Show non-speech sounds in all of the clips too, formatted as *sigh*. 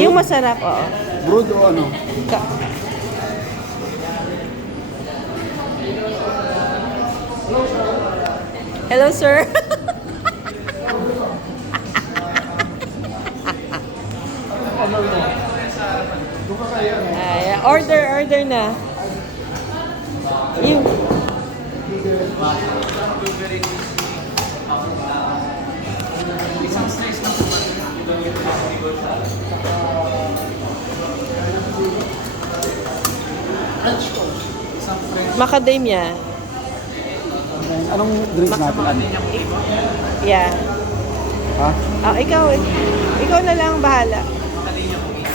Yung masarap, oo. Brood o ano? Ka- Hello, sir. Ay, order, order na. Yung, French toast. Isang French. macadamia. Anong drinks natin? Ano? Yeah. Ha? Ah, ikaw, ikaw na lang bahala. Po iba.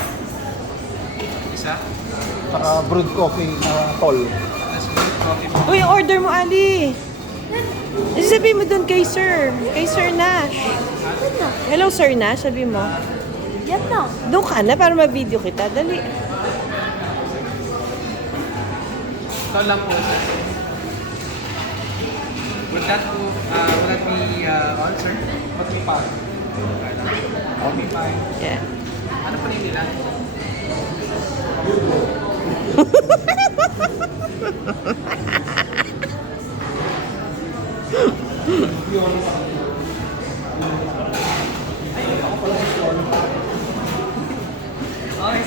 Isa. Saka brewed coffee na tall. Uy, order mo, Ali. Sabi mo dun kay Sir. Kay Sir Nash. Hello, Sir Nash. Sabi mo. Yan na. Doon ka na para ma-video kita. Dali. Ito lang po. Would that, po, uh, would that be uh, all, sir? Would be fine. Would be fine. Yeah. Ano pa rin nila? Okay, *laughs*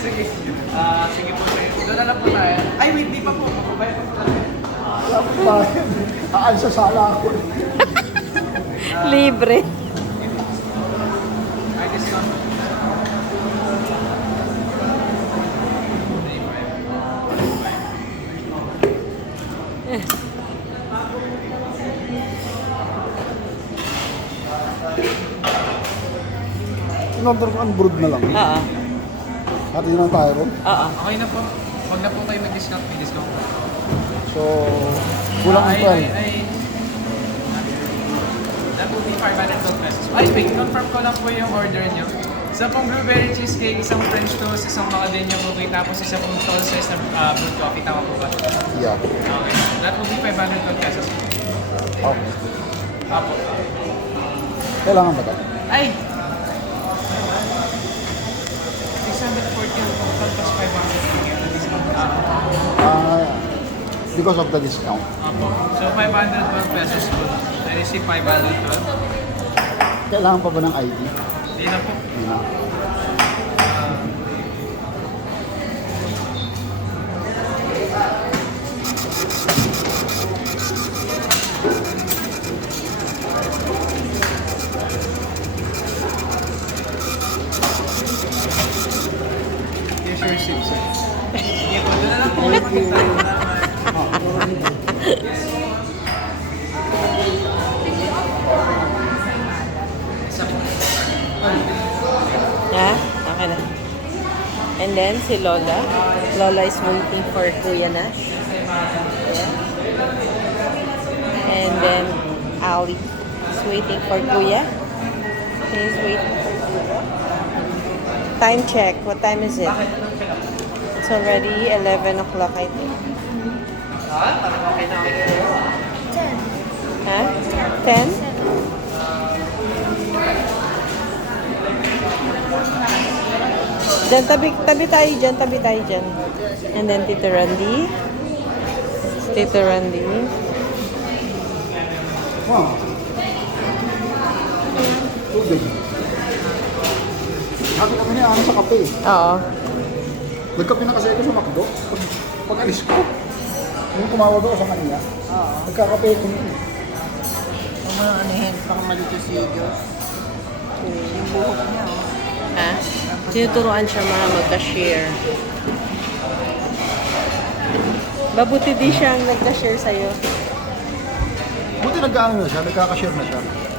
sige. Ah, sige po sir. Doon na lang po tayo. Ay, wait, di pa po. Mababayad pa po tayo. Bakit? Aan sa sala ako. *laughs* Libre. Ay, discount. In-order ko ang brood na lang. Oo. Hati na tayo ron. Oo. Okay na po. Huwag na po kayo mag-discount. May discount po. So, kulang ang ay, 12. ay, ay, That would be 512 pesos. Ay, wait. Confirm ko lang po yung order nyo. Isa pong blueberry cheesecake, isang french toast, isang macadamia cookie, tapos isa pong tall size na uh, brewed coffee. Tama po ba? Yeah. Okay. That would be 512 pesos. Okay. Apo. Kailangan ba ito? Ay! Because of the discount. Apo. So 512 pesos po. I receive 512. Kailangan pa ba ng ID? Hindi na po. Hindi na. Here's your receipt, sir. Sige po, doon na lang po. And then, si Lola. Lola is waiting for Kuya Nash. Yeah. And then, Ali is waiting for Kuya. He's waiting for Kuya. Time check. What time is it? It's already 11 o'clock, I think. Huh? 10? Diyan, tabi, tabi tayo dyan, tabi tayo dyan. And then, Tito Randy. Tito Randy. Wow. Tubig. Sabi kami niya, ano sa kape. Oo. Nagkape na kasi ako sa McDo. Pag, pag alis ko. Nung tumawag ako sa kanila, nagkakape ko. Mo nang anihin, baka malito si Diyos. Yung buhok niya, oh. Ha? Tinuturuan siya mga magka-share. Mabuti di siyang nagka-share sa'yo. Buti nag-ano na siya, nagkakashare na siya.